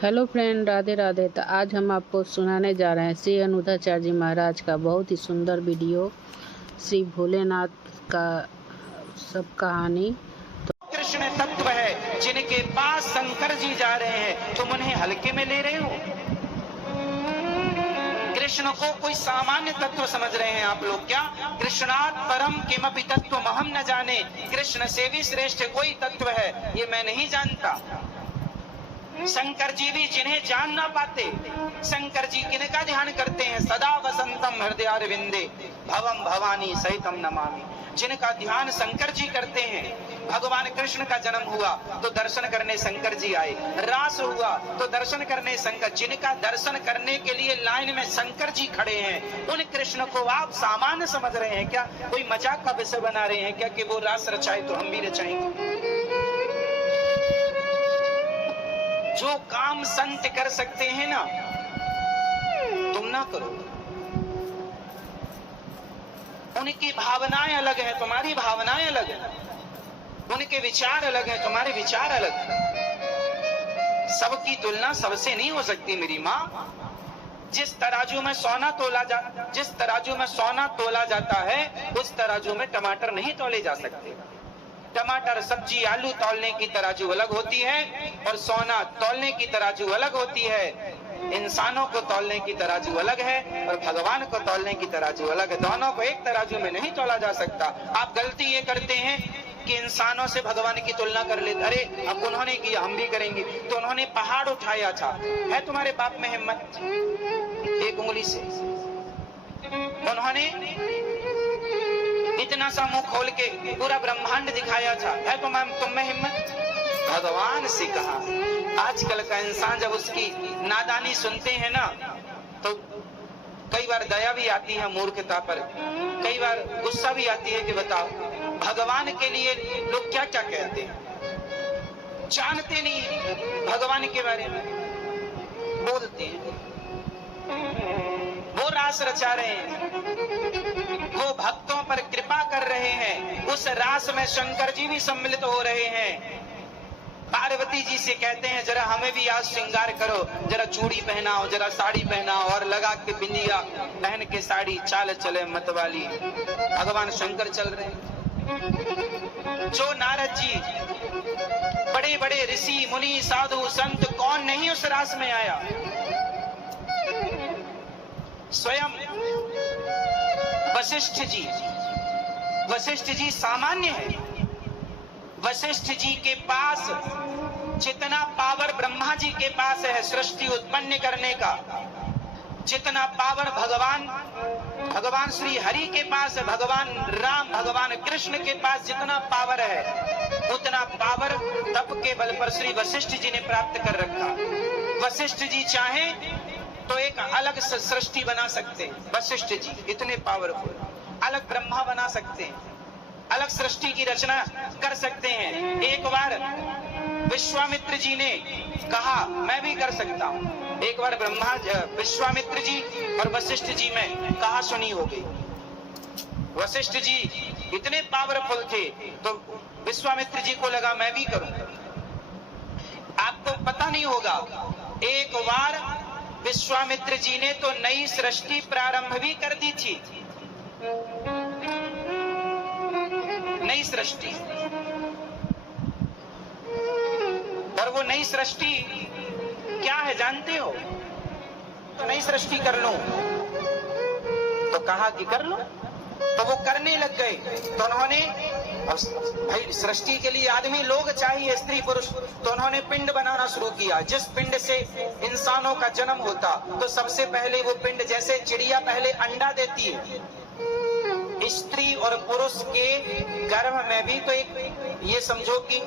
Hello friend, Radhe Radhe. तो आज हम आपको सुनाने जा रहे हैं श्री अनुद्धाचार्य जी महाराज का बहुत ही सुंदर वीडियो, श्री भोलेनाथ का सब कहानी। कृष्ण तत्व है जिनके पास शंकर जी जा रहे हैं, तुम उन्हें हल्के में ले रहे हो। कृष्ण को कोई सामान्य तत्व समझ रहे हैं आप लोग क्या? कृष्णात् परम किमपि तत्व महम न जाने, कृष्ण से भी श्रेष्ठ कोई तत्व है ये मैं नहीं जानता। शंकर जी भी जिन्हें जान ना पाते, शंकर जी किनका ध्यान करते हैं? सदा वसंतम हृदयारविंदे भवम भवानी सहितम नमामि। जिनका ध्यान शंकर जी करते हैं। भगवान कृष्ण का जन्म हुआ तो दर्शन करने शंकर जी आए, रास हुआ तो दर्शन करने शंकर। जिनका दर्शन करने के लिए लाइन में शंकर जी खड़े हैं, उन कृष्ण को आप सामान्य समझ रहे हैं क्या? कोई मजाक का विषय बना रहे हैं क्या कि वो रास रचाए तो हम भी रचाएंगे? जो काम संत कर सकते हैं ना, तुम ना करो। उनकी भावनाएं अलग है, तुम्हारी भावनाएं अलग है। उनके विचार अलग है, तुम्हारे विचार अलग है। सबकी तुलना सबसे नहीं हो सकती मेरी माँ। जिस तराजू में सोना तोला जाता है, उस तराजू में टमाटर नहीं तोले जा सकते। टमाटर, सब्जी, आलू तौलने की तराजू अलग होती है और सोना तौलने की तराजू अलग होती है। इंसानों को तौलने की तराजू अलग है और भगवान को तौलने की तराजू अलग है। दोनों को एक तराजू में नहीं तौला जा सकता। आप गलती ये करते हैं कि इंसानों से भगवान की तुलना कर लेते। अरे अब उन्होंने किया हम भी करेंगे। तो उन्होंने पहाड़ उठाया था, है तुम्हारे बाप में हिम्मत? एक उंगली से उन्होंने इतना सा मुंह खोल के पूरा ब्रह्मांड दिखाया था, है तुम में हिम्मत? भगवान से कहा। आजकल का इंसान जब उसकी नादानी सुनते हैं ना, तो कई बार दया भी आती है मूर्खता पर, कई बार गुस्सा भी आती है कि बताओ भगवान के लिए लोग क्या क्या कहते हैं। जानते नहीं भगवान के बारे में, बोलते हैं। वो रास रचा रहे हैं, वो भक्तों पर कृपा कर रहे हैं। उस रास में शंकर जी भी सम्मिलित हो रहे हैं। पार्वती जी से कहते हैं जरा हमें भी आज श्रृंगार करो, जरा चूड़ी पहनाओ, जरा साड़ी पहनाओ, और लगा के बिंदिया पहन के साड़ी, चाल चले मतवाली। भगवान शंकर चल रहे हैं। जो नारद जी, बड़े बड़े ऋषि मुनि साधु संत, कौन नहीं उस रास में आया? स्वयं वशिष्ठ जी सामान्य है। वशिष्ठ जी के पास जितना पावर ब्रह्मा जी के पास है सृष्टि उत्पन्न करने का, जितना पावर भगवान श्री हरि के पास है, भगवान राम, भगवान कृष्ण के पास जितना पावर है, उतना पावर तप के बल पर श्री वशिष्ठ जी ने प्राप्त कर रखा। वशिष्ठ जी चाहे तो एक अलग सृष्टि बना सकते हैं। वशिष्ठ जी इतने पावरफुल, अलग ब्रह्मा बना सकते हैं, अलग सृष्टि की रचना कर सकते हैं। एक बार विश्वामित्र जी ने कहा मैं भी कर सकता हूं। एक बार विश्वामित्र जी और वशिष्ठ जी में कहा सुनी हो गई। वशिष्ठ जी इतने पावरफुल थे तो विश्वामित्र जी को लगा मैं भी करूं। आपको पता नहीं होगा, एक बार विश्वामित्र जी ने तो नई सृष्टि प्रारंभ भी कर दी थी। नई सृष्टि, और वो नई सृष्टि क्या है जानते हो? तो नई सृष्टि कर लो, तो कहा कि कर लो, तो वो करने लग गए। तो उन्होंने, भाई सृष्टि के लिए आदमी लोग चाहिए, स्त्री पुरुष, तो उन्होंने पिंड बनाना शुरू किया। जिस पिंड से इंसानों का जन्म होता, तो सबसे पहले वो पिंड, जैसे चिड़िया पहले अंडा देती है, स्त्री और पुरुष के गर्भ में भी तो एक, ये समझो कि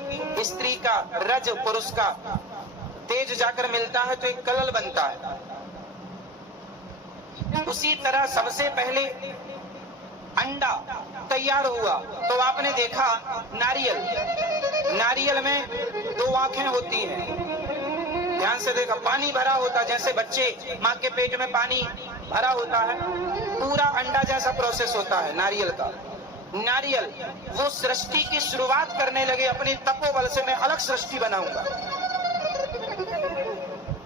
स्त्री का रज पुरुष का तेज जाकर मिलता है तो एक कलल बनता है। उसी तरह सबसे पहले अंडा तैयार हुआ तो आपने देखा नारियल में दो आंखें होती हैं। ध्यान से देखा, पानी भरा होता, जैसे बच्चे माँ के पेट में पानी भरा होता है, पूरा अंडा जैसा प्रोसेस होता है नारियल का। नारियल वो सृष्टि की शुरुआत करने लगे, अपनी तपोबल से मैं अलग सृष्टि बनाऊंगा।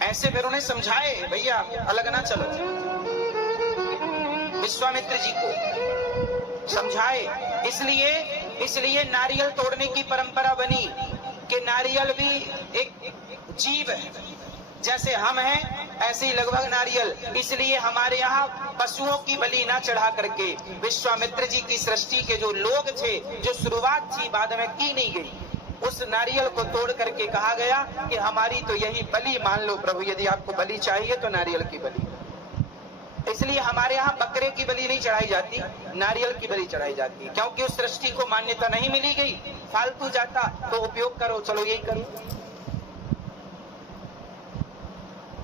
ऐसे फिर उन्हें समझाए, भैया अलग ना चलो। विश्वामित्र जी को समझाए। इसलिए नारियल तोड़ने की परंपरा बनी कि नारियल भी एक जीव है, जैसे हम हैं ऐसे ही लगभग नारियल। इसलिए हमारे यहाँ पशुओं की बलि ना चढ़ा करके विश्वामित्र जी की सृष्टि के जो लोग थे, जो शुरुआत थी बाद में की नहीं गई, उस नारियल को तोड़ करके कहा गया कि हमारी तो यही बलि मान लो प्रभु, यदि आपको बलि चाहिए तो नारियल की बलि। इसलिए हमारे यहाँ बकरे की बलि नहीं चढ़ाई जाती, नारियल की बलि चढ़ाई जाती है, क्योंकि उस सृष्टि को मान्यता नहीं मिली गई। फालतू जाता तो उपयोग करो, चलो यही करो।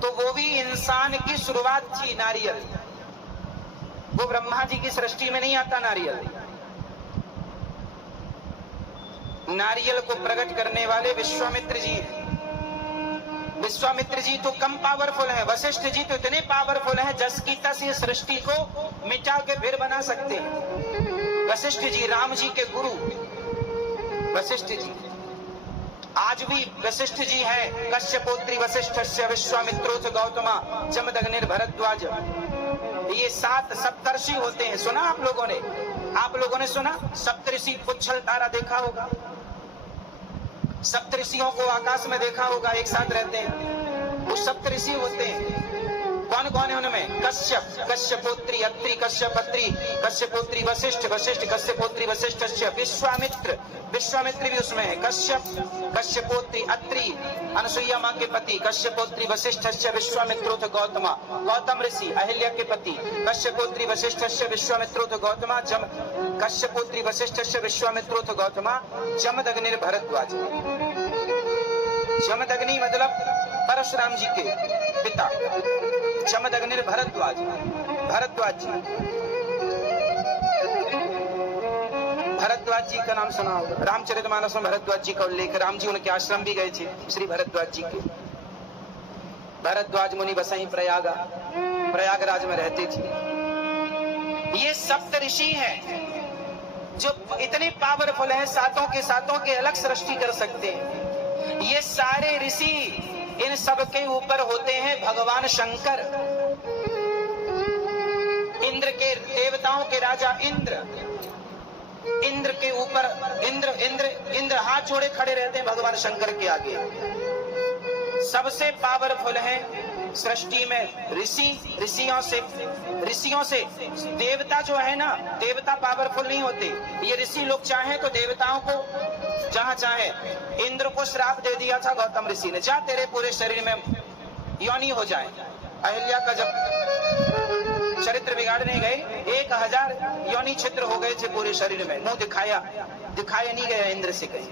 तो वो भी इंसान की शुरुआत थी नारियल, वो ब्रह्मा जी की सृष्टि में नहीं आता नारियल। नारियल को प्रकट करने वाले विश्वामित्र जी हैं। विश्वामित्र जी तो कम पावरफुल हैं, वशिष्ठ जी तो इतने पावरफुल हैं जस की तस ये सृष्टि को मिटा के फिर बना सकते हैं। वशिष्ठ जी राम जी के गुरु वशिष्ठ जी, आज भी वशिष्ठ जी हैं। कश्यपोत्री वशिष्ठस्य विश्वामित्रोथ गौतमा जमदग्निर् भरद्वाज। ये 7 सप्तर्षि होते हैं, सुना आप लोगों ने सुना? सप्तऋषि पुच्छल तारा देखा होगा, सप्तऋषियों को आकाश में देखा होगा, एक साथ रहते हैं, वो सप्तऋषि होते हैं। कौन कौन है उनमें? कश्यप, कश्यपोत्री अत्रि, कश्यपत्री, कश्यपोत्री वशिष्ठ, वशिष्ठ कश्यपोत्री वशिष्ठस्य, विश्वामित्र, विश्वामित्र भी उसमें है। कश्यप, कश्यपोत्री अत्रि, अनसुईया माँ के पति, कश्यपोत्री वशिष्ठस्य विश्वामित्रोथ गौतमा, गौतम ऋषि अहिल्या के पति, कश्यपोत्री वशिष्ठस्य विश्वामित्रोथ गौतमा, कश्यपोत्री वशिष्ठस्य विश्वामित्रोथ गौतमा जमदग्निर् भरद्वाज। जमदग्नि मतलब परशुराम जी के पिता, जमदग्निर् भरद्वाज, भरद्वाज जी। भरद्वाज जी का नाम सुना होगा, रामचरितमानस में भरद्वाज जी का उल्लेख। राम जी उनके आश्रम भी गए थे, श्री भरद्वाज जी के। भरद्वाज मुनि बसई प्रयागराज में रहते थे। ये सप्त ऋषि हैं जो इतने पावरफुल हैं, सातों के अलग सृष्टि कर सकते हैं। ये सारे ऋषि, इन सब के ऊपर होते हैं भगवान शंकर, इंद्र के देवताओं के राजा इंद्र के ऊपर इंद्र हाथ जोड़े खड़े रहते हैं भगवान शंकर के आगे। सबसे पावरफुल हैं सृष्टि में ऋषि। ऋषियों से देवता जो है ना, देवता पावरफुल नहीं होते। ये ऋषि लोग चाहे तो देवताओं को जहां चाहे, इंद्र को श्राप दे दिया था गौतम ऋषि ने, जा तेरे पूरे शरीर में योनि हो जाए। अहिल्या का जब चरित्र बिगाड़ने गए, 1000 योनि छिद्र हो गए थे पूरे शरीर में, मुंह दिखाया नहीं गया इंद्र से कहीं।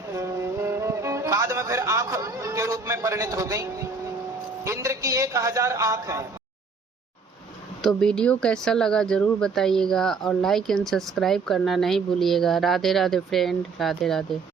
बाद में फिर आंख के रूप में परिणित हो गई। इंद्र की 1000 आंख है। तो वीडियो कैसा लगा जरूर बताइएगा और लाइक एंड सब्सक्राइब करना नहीं भूलिएगा। राधे राधे फ्रेंड, राधे राधे।